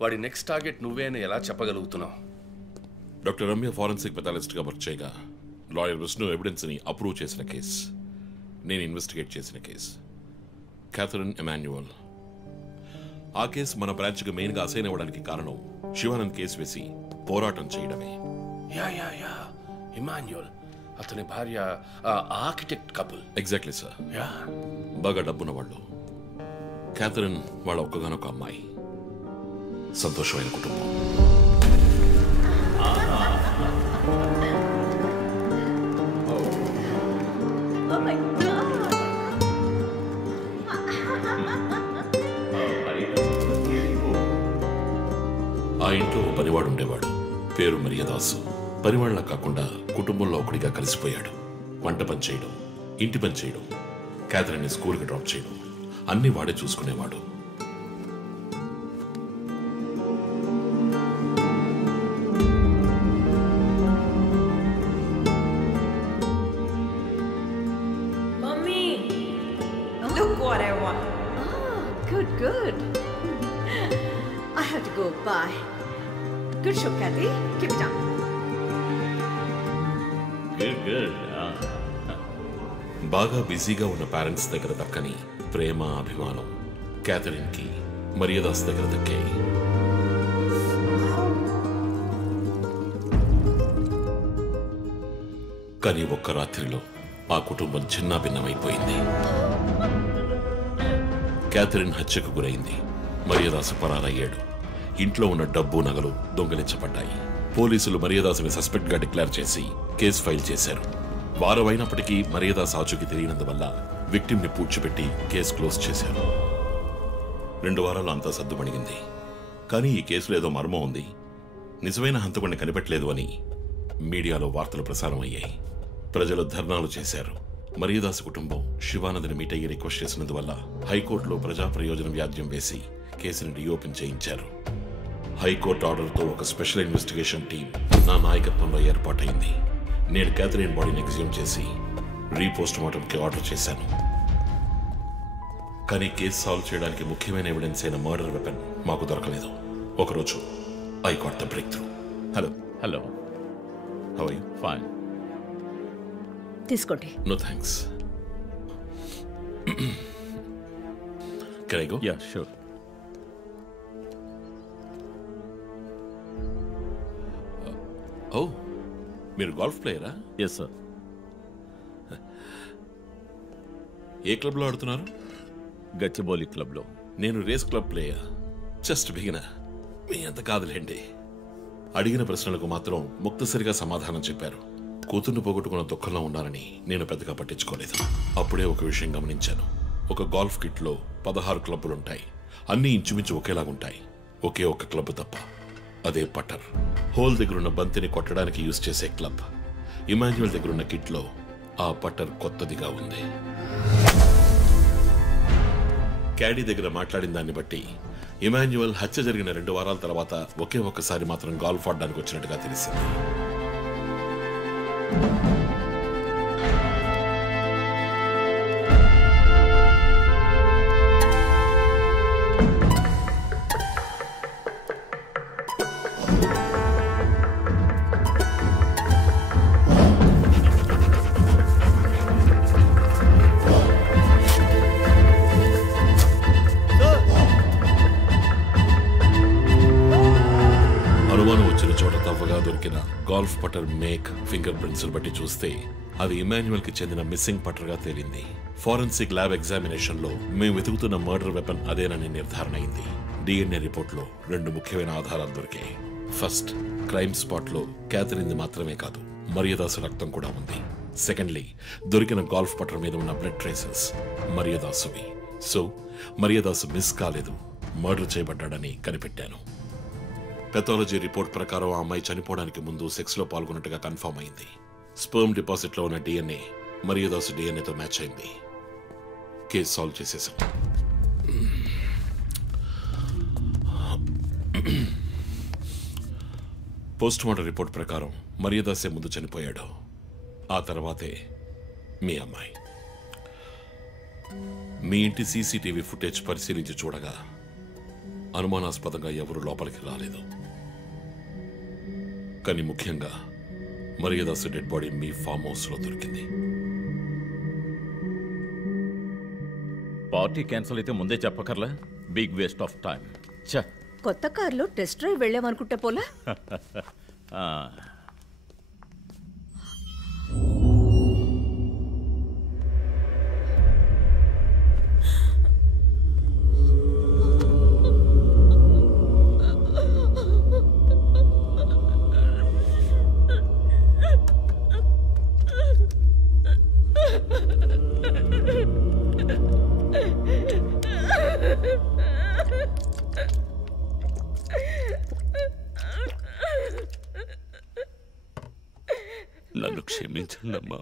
వాడి next target నువ్వే అని ఎలా చెప్పగలుగుతున్నావు? డాక్టర్ రమ్య ఫారెన్సిక్ పెథాలజిస్ట్గా వర్క్ చేయగా లాయర్ విష్ణు ఎవిడెన్స్ని అప్రూవ్ చేసిన కేస్, నేను ఇన్వెస్టిగేట్ చేసిన కేసు. Catherine Emmanuel. ఆ కేసు మన బ్రాంచ్కి మెయిన్గా అసైన్ అవ్వడానికి కారణం శివానంద్ కేసు వేసి పోరాటం చేయడమే. యా యా యా ఇమాన్యువల్, అతని భార్య architect couple. Exactly sir. Yeah, బాగా డబ్బున్న వాళ్ళు. క్యాథరిన్ వాళ్ళ ఒక్కగానొక అమ్మాయి. సంతోషమైన కుటుంబం. ఆ ఇంట్లో పనివాడు ఉండేవాడు, పేరు మరియదాసు. పనివాళ్ళ కాకుండా కుటుంబంలో ఒకటిగా కలిసిపోయాడు. వంట పని చేయడం, ఇంటి పని చేయడం, క్యాథరిన్ని స్కూల్కి డ్రాప్ చేయడం అన్నీ వాడే చూసుకునేవాడు. Good. I have to go. Bye. Good show, Kathy. Keep it up. Good. బాగా బిజీగా ఉన్న పేరెంట్స్ దగ్గర దక్కని ప్రేమ, అభిమానం క్యాథరిన్కి మరియదాస్ దగ్గర దక్కాయి. కానీ ఒక్క రాత్రిలో ఆ కుటుంబం చిన్నాభిన్నమైపోయింది. క్యాథరిన్ హత్యకు గురైంది. మరియదాసు పరారయ్యాడు. ఇంట్లో ఉన్న డబ్బు, నగలు దొంగిలించబడ్డాయి. పోలీసులు మరియదాసుని సస్పెక్ట్గా డిక్లేర్ చేసి కేసు ఫైల్ చేశారు. వారం అయినప్పటికీ మరియదాస్ ఆచూకీ తెలియనందువల్ల విక్టిమ్ని పూడ్చిపెట్టి కేసు క్లోజ్ చేశారు. 2 వారాలు అంతా సర్దుమణిగింది. కానీ ఈ కేసులో ఏదో మర్మం ఉంది, నిజమైన హంతకుడిని కనిపెట్టలేదు అని మీడియాలో వార్తలు ప్రసారం అయ్యాయి. ప్రజలు ధర్నాలు చేశారు. మరియదాసు కుటుంబం శివానంద్ని మీట్ అయ్యి రిక్వెస్ట్ చేసినందువల్ల హైకోర్టులో ప్రజా ప్రయోజనం వ్యాజ్యం వేసి కేసుని రీఓపెన్ చేయించారు. హైకోర్టు ఆర్డర్తో ఒక స్పెషల్ ఇన్వెస్టిగేషన్ టీం నా నాయకత్వంలో ఏర్పాటైంది. నేను క్యాథరిన్ బాడీని ఎగ్జ్యూమ్ చేసి రీపోస్ట్ మార్టంకి ఆర్డర్ చేశాను. కానీ కేసు సాల్వ్ చేయడానికి ముఖ్యమైన ఎవిడెన్స్ అయిన మర్డర్ వెపన్ మాకు దొరకలేదు. ఒకరోజు I got the breakthrough. Hello how are you? Fine. తీసుకోండి. No thanks. Can I go? Yeah sure. Oh, మీరు గోల్ఫ్ ప్లేయరా? Yes sir. ఏ క్లబ్లో ఆడుతున్నారు? గచ్చిబౌలి క్లబ్లో. నేను race club player, just beginner. మీ అంత కాదులేండి. అడిగిన ప్రశ్నలకు మాత్రం ముక్తసరిగా సమాధానం చెప్పారు. కూతుర్ని పోగొట్టుకున్న దుఃఖంలో ఉన్నారని నేను పెద్దగా పట్టించుకోలేదు. అప్పుడే ఒక విషయం గమనించాను. ఒక గోల్ఫ్ కిట్లో 16 క్లబ్బులుంటాయి. అన్నీ ఇంచుమించు ఒకేలాగుంటాయి, ఒకే ఒక్క క్లబ్ తప్ప. అదే పట్టర్. హోల్ దగ్గరున్న బంతిని కొట్టడానికి యూజ్ చేసే క్లబ్. ఇమాన్యువల్ దగ్గరున్న కిట్లో ఆ పట్టర్ కొత్తదిగా ఉంది. క్యాడీ దగ్గర మాట్లాడిన దాన్ని బట్టి ఇమాన్యువల్ హత్య జరిగిన 2 వారాల తర్వాత ఒకే ఒక్కసారి మాత్రం గోల్ఫ్ ఆడడానికి వచ్చినట్టుగా తెలిసింది. అనుమానం వచ్చిన చోట తవ్వగా దొరికిన గోల్ఫ్ పట్టర్ మేక్, ఫింగర్ ప్రింట్స్ బట్టి చూస్తే అది ఇమాన్యువల్ కి చెందిన మిస్సింగ్ పట్టర్ గా తేలింది. ఫోరెన్సిక్ ల్యాబ్ ఎగ్జామినేషన్ లో మేము వెతుకుతున్న మర్డర్ వెపన్ అదేనని నిర్ధారణ అయింది. డిఎన్ఏ రిపోర్ట్ లో 2 ముఖ్యమైన ఆధారాలు దొరికాయి. ఫస్ట్, క్రైమ్ స్పాట్ లో క్యాథరిన్ మాత్రమే కాదు, మరియదాసు రక్తం కూడా ఉంది. సెకండ్లీ, దొరికిన గోల్ఫ్ పట్టర్ మీద ఉన్న బ్లడ్ ట్రేసెస్ మరియదాసువి. సో మరియదాసు మిస్ కాలేదు, మర్డర్ చేయబడ్డాడని కనిపెట్టాను. పెథాలజీ రిపోర్ట్ ప్రకారం ఆ అమ్మాయి చనిపోవడానికి ముందు సెక్స్ లో పాల్గొన్నట్టుగా కన్ఫర్మ్ అయింది. స్పర్మ్ డిపాజిట్ లో ఉన్న డిఎన్ఏ మరియదాసు డిఎన్ఏతో మ్యాచ్ అయింది. కేసు సాల్వ్ చేసేసాం. పోస్ట్ మార్టం రిపోర్ట్ ప్రకారం మరియదాసే ముందు చనిపోయాడు. ఆ తర్వాతే మీ అమ్మాయి. మీ ఇంటి సీసీటీవీ ఫుటేజ్ పరిశీలించి చూడగా అనుమానాస్పదంగా ఎవరు లోపలికి రాలేదు. కానీ ముఖ్యంగా మరియదాసు డెడ్ బాడీ మీ ఫామ్ హౌస్లో దొరికింది. పార్టీ క్యాన్సిల్ అయితే ముందే చెప్పకర్లా? Big waste of time. కొత్త కార్లో టెస్ట్ డ్రైవ్ వెళ్ళామనుకుంటే పోలా? నన్ను క్షమించండమ్మా.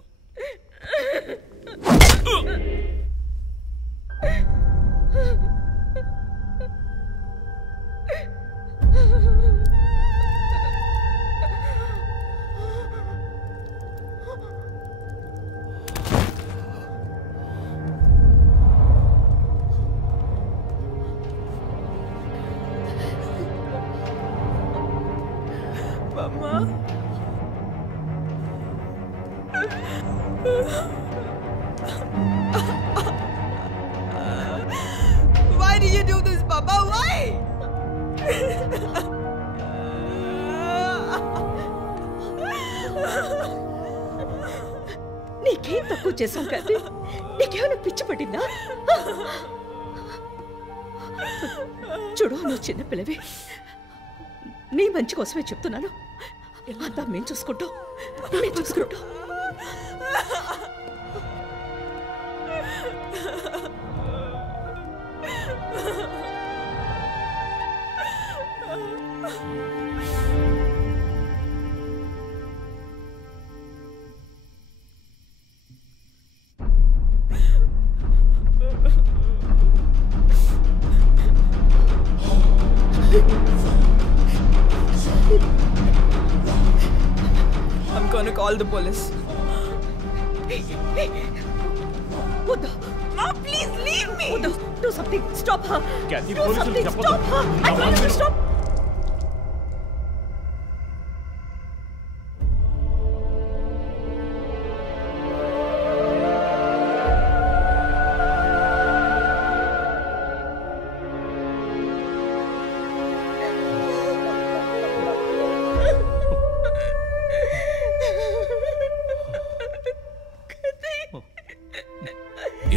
Why did you do this, Papa? Why? నీకేం తక్కువ చేశాం కదా? నీకేమైనా పిచ్చి పట్టిందా? చూడు, నువ్వు చిన్నపిల్లవి. నీ మంచి కోసమే చెప్తున్నాను. అంతా మేము చూసుకుంటాం. I'm gonna call the police. Mom, please leave me. Do something. Stop her. Kathy, Do police something. will stop Stop her. I told you to stop.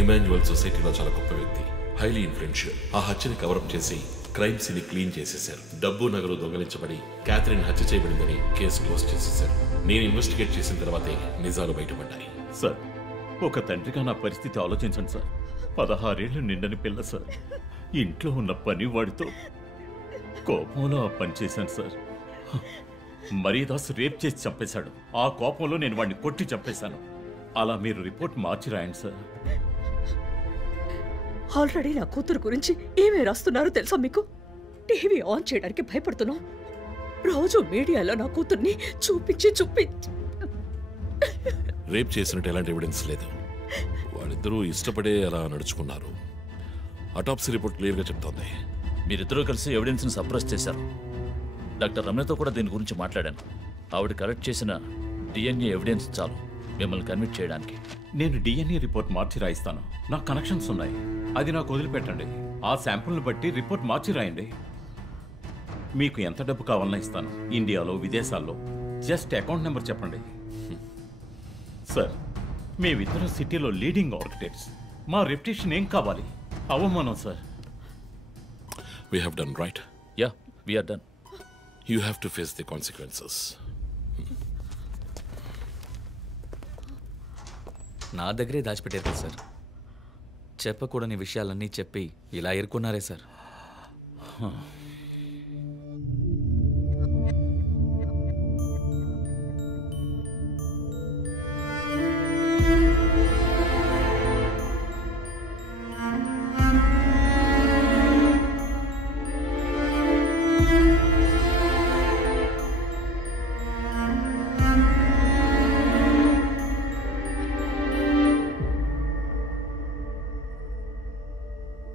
Emmanuel సొసైటీలో చాలా గొప్ప వ్యక్తి, హైలీ ఇన్ఫ్లుయెన్షియల్. ఆ హత్యని కవరప్ చేసి క్రైమ్ సీన్ క్లీన్ చేసేశారు. డబ్బు నగలు దొంగలించబడి Catherine హత్య చేయబడిందని కేసు క్లోజ్ చేసేశారు. నేను ఇన్వెస్టిగేట్ చేసిన తర్వాతే నిజాలు బయటపడ్డాయి. సార్, ఒక తండ్రిగా నా పరిస్థితి ఆలోచించండి సార్. 16 ఏళ్ళు నిండని పిల్ల సార్. ఇంట్లో ఉన్న పని వాడితో కోపంలో ఆ పని చేశాను సార్. మరియదాస్ రేప్ చేసి చంపేశాడు. ఆ కోపంలో నేను వాడిని కొట్టి చంపేశాను. అలా మీరు రిపోర్ట్ మార్చి రాయండి సార్. ఆల్రెడీ నా కూతురు గురించి ఏమేమి రాస్తున్నారో తెలుసా మీకు? టీవీ ఆన్ చేయడానికి భయపడుతున్నాం. రోజు మీడియాలో నా కూతుర్ని చూపించి రేప్ చేసినట్టు ఎలాంటి ఎవిడెన్స్ లేదు. వాళ్ళిద్దరూ ఇష్టపడే అలా నడుచుకున్నారు. అటాప్సీ రిపోర్ట్ క్లియర్గా చెప్తోంది. మీరిద్దరూ కలిసి ఎవిడెన్స్ని సప్రెస్ చేశారు. డాక్టర్ రమ్యతో కూడా దీని గురించి మాట్లాడాను. ఆవిడ కలెక్ట్ చేసిన డిఎన్ఏ ఎవిడెన్స్ చాలు మిమ్మల్ని కన్విట్ చేయడానికి. నేను డిఎన్ఏ రిపోర్ట్ మార్చి రాయిస్తాను. నాకు కనెక్షన్స్ ఉన్నాయి. అది నాకు వదిలిపెట్టండి. ఆ శాంపుల్ని బట్టి రిపోర్ట్ మార్చి రాయండి. మీకు ఎంత డబ్బు కావాలన్నా ఇస్తాను. ఇండియాలో, విదేశాల్లో. జస్ట్ అకౌంట్ నెంబర్ చెప్పండి. సార్, మేమిద్దరం సిటీలో లీడింగ్ ఆర్కిటెక్ట్స్. మా రెప్యుటేషన్ ఏం కావాలి? అవమానం sir. We have done right. Yeah, we are done. You have to face the consequences. నా దగ్గరే దాచిపెట్టారు కదా సార్. చెప్పకూడని విషయాలన్నీ చెప్పి ఇలా ఇరుక్కున్నారే సార్.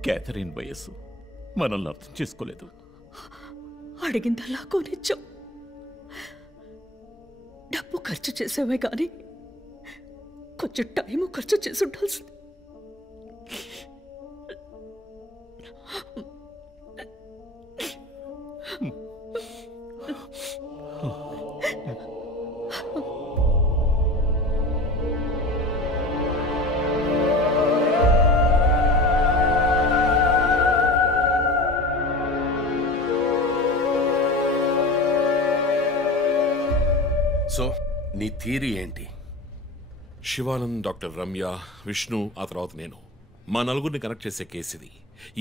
క్యాథరిన్ వయస్సు మనల్ని అర్థం చేసుకోలేదు. అడిగిందల్లా కొనిచ్చాం. డబ్బు ఖర్చు చేసామే కానీ కొంచెం టైము ఖర్చు చేసి ఉండాల్సింది. సో నీ థియరీ ఏంటి? శివానంద్, డాక్టర్ రమ్య, విష్ణు, ఆ తర్వాత నేను, మా నలుగురిని కనెక్ట్ చేసే కేసు ఇది.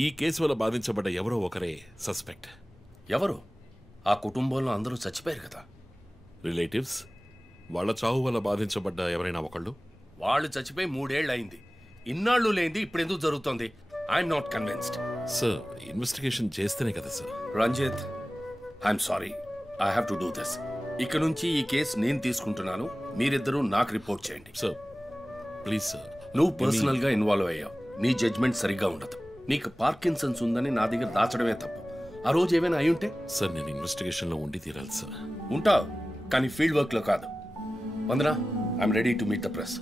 ఈ కేసు వల్ల బాధించబడ్డ ఎవరో ఒకరే సస్పెక్ట్. ఎవరు? ఆ కుటుంబంలో అందరూ చచ్చిపోయారు కదా. రిలేటివ్స్. వాళ్ళ చావు వల్ల బాధించబడ్డ ఎవరైనా ఒకళ్ళు. వాళ్ళు చచ్చిపోయి 3 ఏళ్ళు అయింది. ఇన్నాళ్ళు లేనిది ఇప్పుడు ఎందుకు జరుగుతుంది? I'm not convinced. Sir, investigation చేస్తేనే కదా sir. Ranjit, I'm sorry, I have to do this. ఇక నుంచి ఈ కేసు నేను తీసుకుంటున్నాను. మీరిద్దరూ నాకు రిపోర్ట్ చేయండి. Sir please sir. నువ్వు పర్సనల్ గా ఇన్వాల్వ్ అయ్యావు. నీ జడ్జ్మెంట్ సరిగ్గా ఉండదు. నీకు పార్కిన్సన్స్ ఉందని నా దగ్గర దాచడమే తప్పు. ఆ రోజు ఏమైనా అయి ఉంటే? సార్, నేను ఇన్వెస్టిగేషన్ లో ఉండి తీరాలి సార్. ఉంటావు, కానీ ఫీల్డ్ వర్క్ లో కాదు. Vandana, I'm ready to meet the press.